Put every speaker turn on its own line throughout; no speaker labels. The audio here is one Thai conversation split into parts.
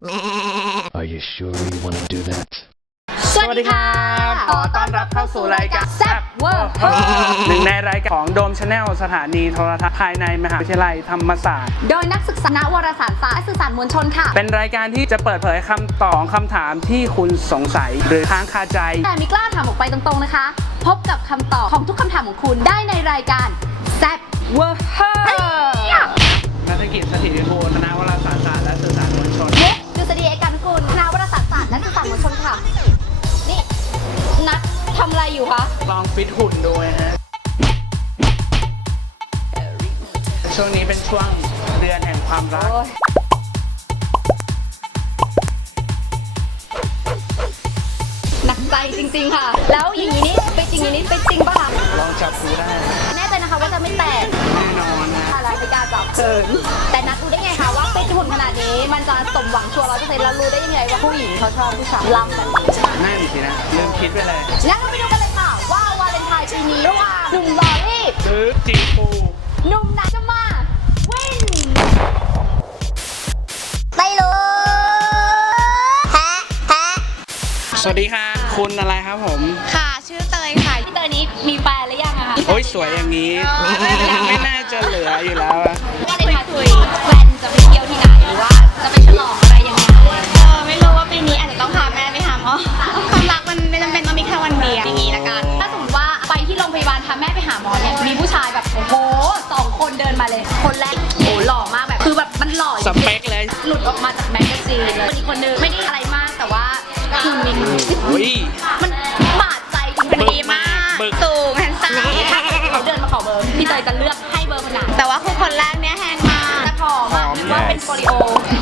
Are you sure you want to do that?
สวัสดีค่ะ
ขอต้อนรับเข้าสู่รายการ
แซ่บเวอร์
หนึ่งในรายการของโดมชาแนลสถานีโทรทัศน์ภายในมหาวิทยาลัยธรรมศาสตร์
โดยนักศึกษาณวารสารศาสตร์และสื่อสารมวลชนค่ะ
เป็นรายการที่จะเปิดเผยคำตอบคำถามที่คุณสงสัยหรือค้างคาใจ
แต่ไมีกล้าถามออกไปตรงๆนะคะ พบกับคำตอบของทุกคำถามของคุณได้ในรายการแซ่บเวอร์
นักกิจสถิติภูลคณะวารสารศาสตร์และสื่อสารมวลชน
อะไรอยู่คะ
ลองฟิตหุ่นดูนะฮะ ช่วงนี้เป็นช่วงเดือนแห่งความรัก
โอ้ยหนักใจจริงๆค่ะ แล้วอย่างนี้นี่ไปจริงอย่างนี้ไปจริงป่ะคะ
ลองจับดูได้
แน่ใจนะคะว่าจะไม่แตก
แน่นอนนะ
อะไรไม่กล้าจับเกินแต่นัดรู้ได้ไงคะว่าฟิตหุ่นขนาดนี้ มันจะสมหวังชัวร์ร้อยเปอร์เซ็นต์แล้วรู้ได้ยังไงว่าผู้หญิงเขาชอบผู้ชายลำแบบนี้
นั่นสินะลืมคิดไปเลย
งั้นเราไปดูกัน ทน์ปีนี้ระหว่างหนุ่มหล่อรีบ
ซื้อจีปู
หนุ่มนัดจะมาวินไปเลยแฮะแฮะ
สวัสดีค่ะ คุณอะไรครับผม
ค่ะ ชื่อเตยค่ะ
พี่เตยนี้มีแฟนหรือยังอะคะ
โอ้ยสวยอย่างนี้ ไม่น่าจะเหลืออยู่แล้วอะ
อุ้ย
มัน
บาดใจจริง
บึก
ๆ
มามา
กก
บึก
สูงแฮนซัม
ถ้าเขาเดินมาขอเบอร์พี่เตยจะเลือกให้เบอร์คนไหน
แต่ว่าคือคนแรกเนี่ยแฮงมาก
จะผอมอะหรือว่าเป็นโปลิโอ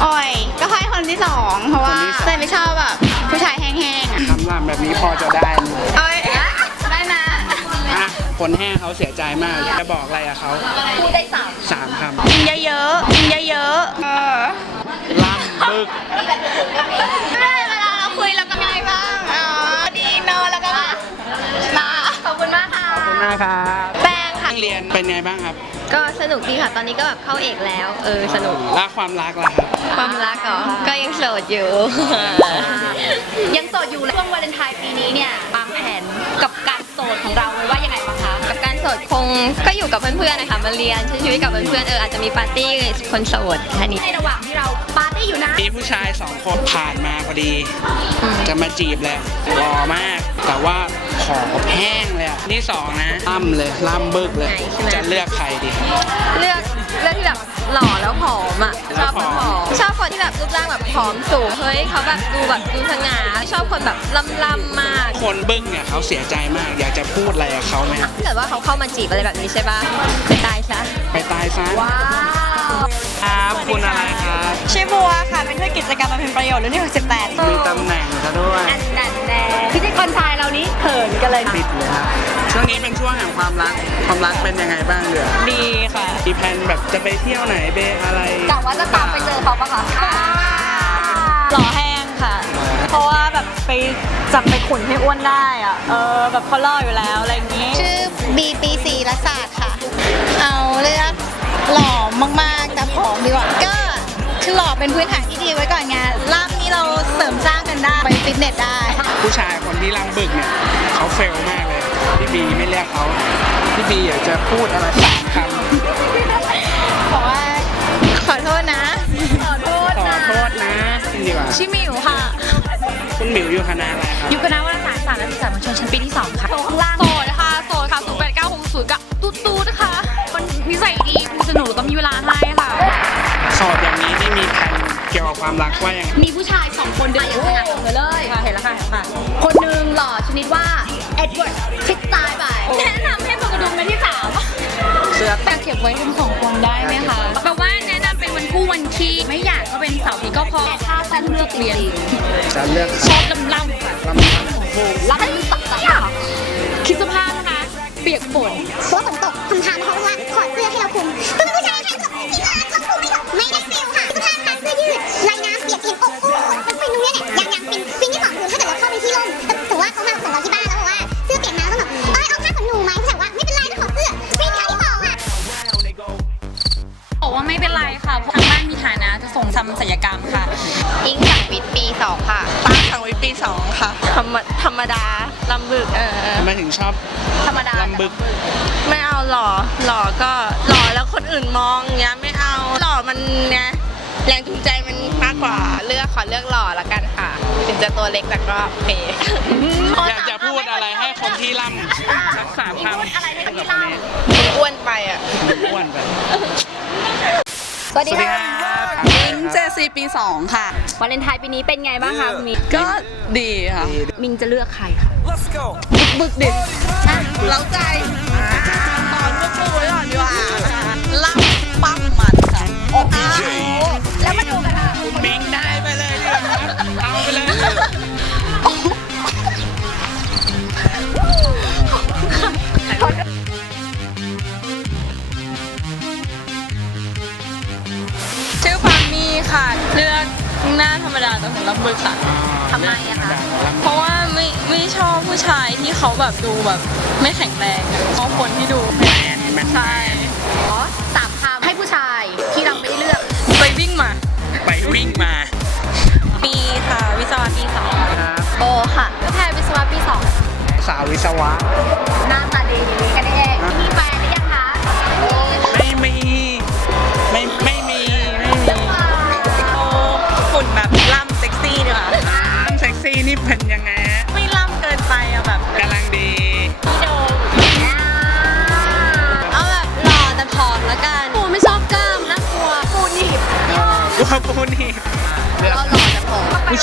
อ่อยก็ค่อยคนที่สองเพราะว่าเตยไม่ชอบแบบผู้ชายแห้งๆอะ
คำรามแบบนี้พอจะได้ไหม
อ่อยได้นะ
อะคนแห้งเขาเสียใจมาก จะบอกอะไรกับเขา
พูดได้สาม
สามค
กินเยอะๆกินเยอะๆเออำ
ล่ำบึก
เว ค่ะ
ขอบคุณมากค
รับ
แป้งค่ะ
เรียนเป็นไงบ้างครับ
ก็สนุกดีค่ะ ตอนนี้ก็แบบเข้าเอกแล้ว เออ สนุก
รักความรักล่ะครับ
ความรักเหรอ ก็ยังโสดอยู่
ยังโสดอยู่ช่วงวาเลนไทน์ปีนี้เนี่ยวางแผนกับการโสดของเราไว้ว่ายังไงบ้างคะ
กับการโสดคงก็อยู่กับเพื่อนๆนะคะมาเรียนใช้ชีวิตกับเพื่อนๆ เอออาจจะมีปาร์ตี้คนโสดแค่นี้
ในระหว่างที่เราปาร์ตี้อยู่นะ
มีผู้ชายสองคนผ่านมาพอดี จะมาจีบเลยหล่อมาก แต่ว่า ขอแห้งเลยอะนี่สองนะล่ำเลยล่ำบึกเลยจะเลือกใครดี
เลือกเลือกที่แบบหล่อแล้วผอมอะชอบคนผอมชอบคนที่แบบรูปร่างแบบผอมสูงเฮ้ยเขาแบบดูแบบดูสง่าชอบคนแบบล่ำๆมาก
คนบึ้งเนี่ยเขาเสียใจมาก อยากจะพูดอะไรกับเขาไหม
ถ้าเกิดว่าเขาเข้ามาจีบอะไรแบบนี้ใช่ป่ะไปตายซะ
ไปตายซะ
ว้าว
ครับคุณอะไรครับ
ชื่อบัวค่ะ เป็นเพื่อนกิจกรรมบำเพ็ญประโยชน์รุ่นที่68
มีตำแหน่งซะด้วย
อันนั้นแน่พิธีกรชายเรานี้เขินกันเลย
ปิดเลยครับช่วงนี้เป็นช่วงแห่งความรัก ความรักเป็นยังไงบ้างเดือ
ดีค่ะ
มีแผนแบบจะไปเที่ยวไหนไปอะไร
กะว่าจะตามไปเจอเขาปะคะ
หล่อแห้งค่ะ เพราะว่าแบบไปจับไปขุนให้อ้วนได้อะเออแบบเขาล่ออยู่แล้วอะไรอย่างนี้
ชื่อบีปีศรีรศาสตร์ค่ะ เอาเลือก หล่อมากๆแต่ผอมดีกว่า ก็คือหล่อเป็นพื้นฐานที่ดีไว้ก่อนไงล่ามนี่เราเสริมสร้างกันได้ไปฟิตเนสได้
ผู้ชายคนที่ล่ำบึกเนี่ยเขาเฟลมากเลยพี่บีไม่เรียกเขาพี่บีอยากจะพูดอะไรสามค
บอกว่าขอโทษนะ
ขอโทษำ
ขอ
นะ
โทษนะดีกว่า
ชื่อหมิวค่ะ
คุณหมิวอยู่คณะอะไรครับ
ก็บ
ไว้
ทั้งสองคนได้ไหมคะแปลว่าแนะนำเป็นวันคู่วันคีไม่อยากก็เป็นเสาร์อาทิตย์ก็พอ
แต่ถ้าฉันเลือกเรียน
จะเลือก
ชอบลำลำค่ะ
ลำพังโอ้โห
รับให้ตัดใจค่ะ
คิดสภาพนะคะ เปียกฝน
เพราะฝนตกคำถามนะคะว่าขอเสื้อให้เราคลุมคุณผู้ชายค่ะที่ร้านเขาคลุมไม่ถูกไม่ได้ฟิลค่ะทุกท่านค่ะเสื้อยืดลายน้ำเปียกเห็นอกโอ้
เออ
ทำไมถึงชอบ
ธรรมดา
ลำบึก
ไม่เอาหล่อหล่อก็หล่อแล้วคนอื่นมองอย่างเงี้ยไม่เอาหล่อมันไงแรงจูงใจมันมากกว่าเลือกขอเลือกหล่อละกันค่ะ ถึงจะตัวเล็กแต่ก็โอเค
อยากจะพูดอะไรให้คนที่ล่ำสักสามคำ
พูดอะไรให้คนที่ล่ำ
อ้วนไปอะ
อ้วนไป
สวัส
ส
ดี
วัสดี
ค่ะ
ครับ
อิงเจซีปีสองค่ะ
วาเลนไทน์ปีนี้เป็นไงบ้างคะคุณมิง
ก็ดีค่ะ
มิงจะเลือกใครคะ
บึกดิเล้าใจตอนก็ปูไว้ก่อนดีกว่าล่ำปั้มมันค่ะโอ้โห
แล้วมาดูกันค่ะ
บิงได้
ที่
เขาแบบดูแบบไม่แข็งแรงอะชอบคนที่ดูแมนใช่
อ๋อสามคำให้ผู้ชายที่เราไม่ได้เลือก
ไปวิ่งมา
ไปวิ่งมา
ปีค่ะ วิศวะปีสอง
ครับ
โบค่ะก็แพรวิศวะปีสอง
สาววิศวะ
หน้าตาดีอย่างนี้กันเองมีแฟนหรือยังคะ
ไม่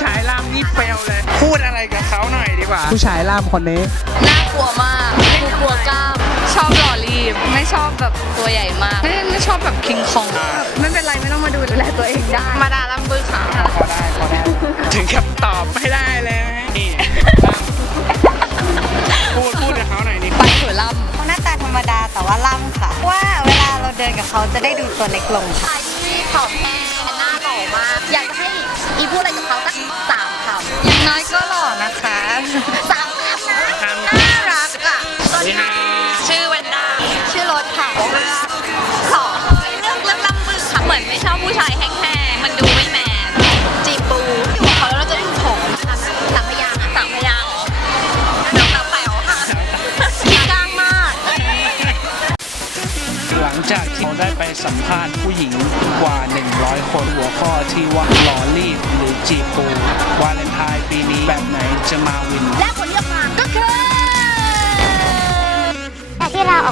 ชา
ยล่ามนี่เฟลเลย พูดอะไรกับเขาหน่อยดีกว่า ผู้ชายล่ามคนนี้
น่ากลัวมากกูกลัวกล้าม ชอบหล่อรีบ ไม่ชอบแบบตัวใหญ่มาก ไม่ไม่ชอบแบบคิงคอง
อ่า
ไม่เป็นไรไม่ต้องมาดูดูแลตัวเองได้ มาดาลัมบึกค่ะ
พอได้พอได้ ถึงกับตอบไม่ได้เลยนะนี่พูดพูดกับเขาหน่อยดิ
ไปหัวล่
เขาหน้าตาธรรมดาแต่ว่าล่ำค่ะ ว่าเวลาเราเดินกับเขาจะได้ดูตัวเล็กลงค่ะ
ชายที่ผอมแห้งหน้าหล่อมาก อยากจะให้อี อีพูดอะไรกับเขาสักสามคำ
อย่างน้อยก็หล่อนะคะ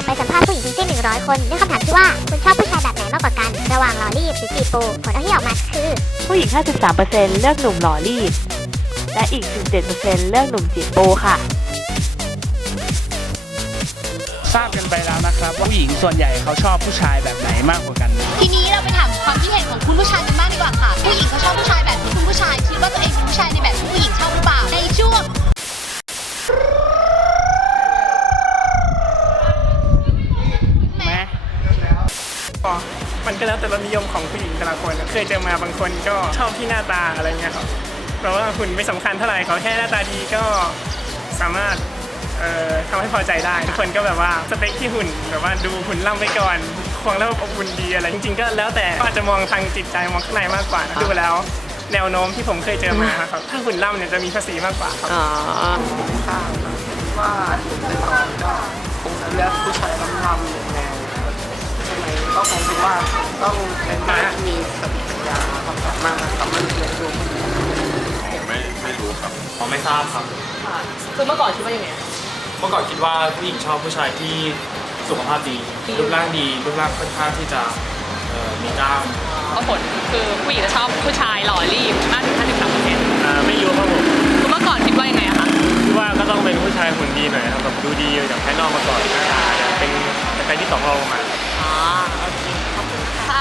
ไป
สัม
ภาษณ์ผู้หญิงทั้
งสิ้น100 คนด้วยคำถามที่ว่า คุณชอบผู้ชายแบบไหนมากกว่ากัน ระหว่างหล่อรีบหรือจีบปูผลที่ออกมาคือ
ผู้หญิง 53%เลือกหนุ่มหล่อรีบ และอีก 17%เลือกหนุ่มจีบโปค่ะ
ทราบกันไปแล้วนะครับว่าผู้หญิงส่วนใหญ่เขาชอบผู้ชายแบบไหนมากกว่ากัน
ทีนี้ ของผู้หญิงแต่ละ
คนเคยเจอมาบางคนก็ชอบที่หน้าตาอะไรเงี้ยครับเพราะว่าหุ่นไม่สำคัญเท่าไหร่เขาแค่หน้าตาดีก็สามารถเอ่อทำให้พอใจได้ทุกคนก็แบบว่าสเปคที่หุ่นแบบว่าดูหุ่นล่ำไว้ก่อนควงแล้วอบอุ่นดีอะไรจริง ๆ ก็แล้วแต่ก็อาจจะมองทางจิตใจมองข้างในมากกว่านะดูแล้ว แนวโน้มที่ผมเคยเจอมาครับถ้าหุ่นล่ำเนี่ยจะมีภาษีมากกว่าครับ
อ๋อ
ว่าก็คง ว่าต้องเป็นผู้ที่มีสติปัญญาความสามารถสามารถเลี้ยงดู
ไม่ไม่รู้ครับเพราะไม่ทราบครับ
คือเมื่อก่อนคิดว่ายังไง
เมื่อก่อนคิดว่าผู้หญิงชอบผู้ชายที่สุขภาพดี รูปร่างดี รูปร่างค่อนข้างที่จะเอ่อมีกล้าม
ก็ผลคือผู้หญิงจะชอบผู้ชายหล่อรีบมากถึง53เปอร์เซ็นต์
อ่าไม่รู้ครับผม
คือเมื่อก่อนคิดว่ายังไงอะคะ
คิดว่าก็ต้องเป็นผู้ชายหุ่นดีหน่อยครับแบบดูดีจากภายนอกมาก่อนหน้าตาจะเป็นเป็นใครที่สองรองลงมา
อ๋อโอเคขอบ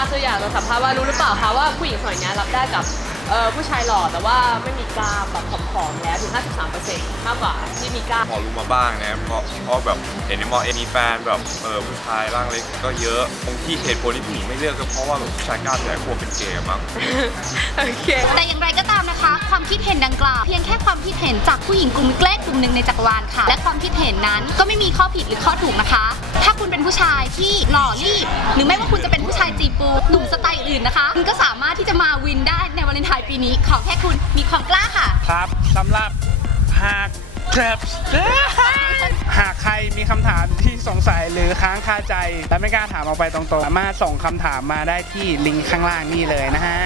คืออยากจะสัมภาษณ์ว่ารู้หรือเปล่าคะว่าผู้หญิงสมัยนี้รับได้กับเอ่อผู้ชายหล่อแต่ว่าไม่มีกล้ามแบบผอมๆแล้วถึง 53% มากกว่าที่มีกล้าม
พอรู้มาบ้างนะเพราะเพราะแบบเห็นในมอเอ็มีแฟนแบบเออผู้ชายร่างเล็กก็เยอะคงที่เหตุผลที่ผู้หญิงไม่เลือกก็เพราะว่าแบบผู้ชายกล้ามใหญ่กลัวเป็นเกย์มั้ง
โอเค
แต่อย่างไรก็ตามนะคะ ความคิดเห็นดังกล่าวเพียงแค่ความคิดเห็นจากผู้หญิงกลุ่มเล็กๆกลุ่มหนึ่งในจักรวาลค่ะ และความคิดเห็นนั้นก็ไม่มีข้อผิดหรือข้อถูกนะคะ ถ้าคุณเป็นผู้ชายที่หล่อรีบ หรือไม่ว่าคุณจะเป็นผู้ชายจีบปูหนุ่มสไตล์อื่นนะคะคุณก็สามารถที่จะมาวินได้ปีนี้ขอแค่คุณมีความกล้าค่ะ
ครับสำหรับ หากครับหากใครมีคำถามที่สงสัยหรือค้างคาใจ และไม่กล้าถามออกไปตรงๆ สามารถส่งคำถามมาได้ที่ลิงก์ข้างล่างนี่เลยนะฮะ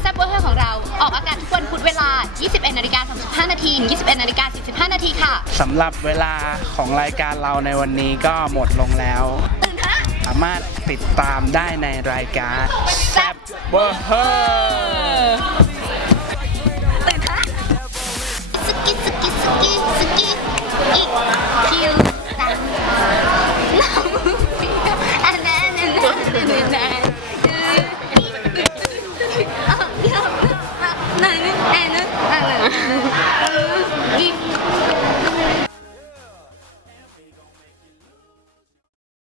แซ่บเวอร์ของเราออกอากาศทุกวันพุธเวลา 21นาฬิกา35นาที21นาฬิกา45นาทีค่ะ
สำหรับเวลาของรายการเราในวันนี้ก็หมดลงแล้ว
ตื่นเถอะนะ
สามารถติดตามได้ในรายการแซ่บเบอร์